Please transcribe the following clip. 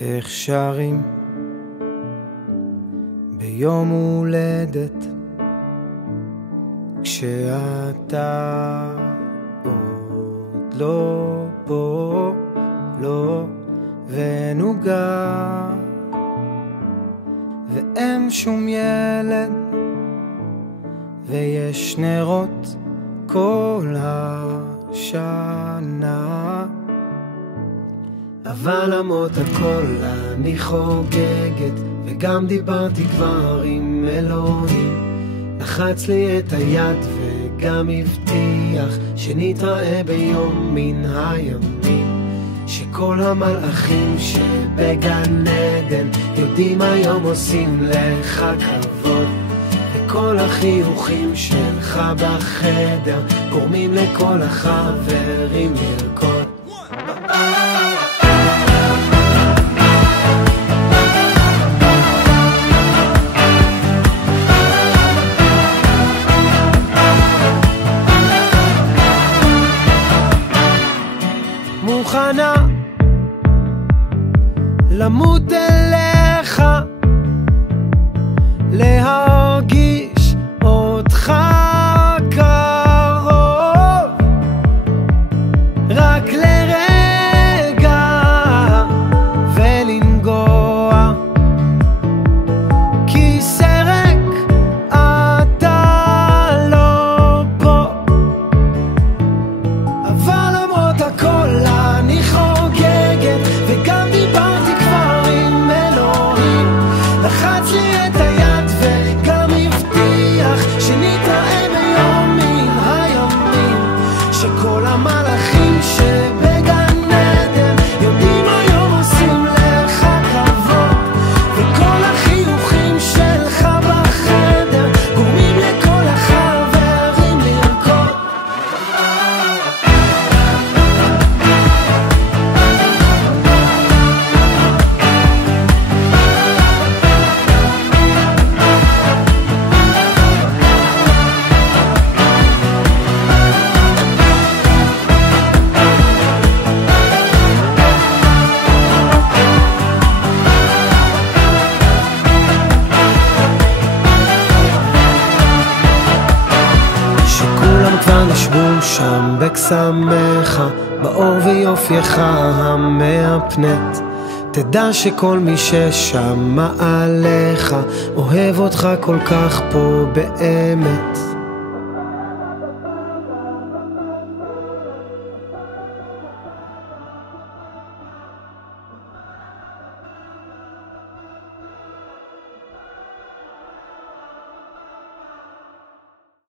איך שרים ביום הולדת כשאתה עוד לא פה, לא ונוגע ואין שום ילד ויש נרות כל השנה, אבל למרות הכל אני חוגגת וגם דיברתי כבר עם אלוהים. לחץ לי את היד וגם הבטיח שנתראה ביום מן הימים, שכל המלאכים שבגן עדן יודעים היום עושים לך כבוד, וכל החיוכים שלך בחדר גורמים לכל החברים לרקוד. מוכנה למות אליך, להרגיש אותך קרוב, רק לרגע ולנגוע, כי סרק אתה לא פה, אבל למרות הכל אני חוגגת וגם דיברתי כבר עם אלוהים. לחץ לי את היד וגם הבטיח שנתראה ביום מן הימים, שכל המלאכים שבגן עדן יודעים היום עושים לך כבוד, וכל החיוכים שלך בחדר גורמים לכל החברים לרקוד. כבר נשבו שם בקסמך, באור ויופייך המאפנת, תדע שכל מי ששמע עליך אוהב אותך כל כך פה באמת.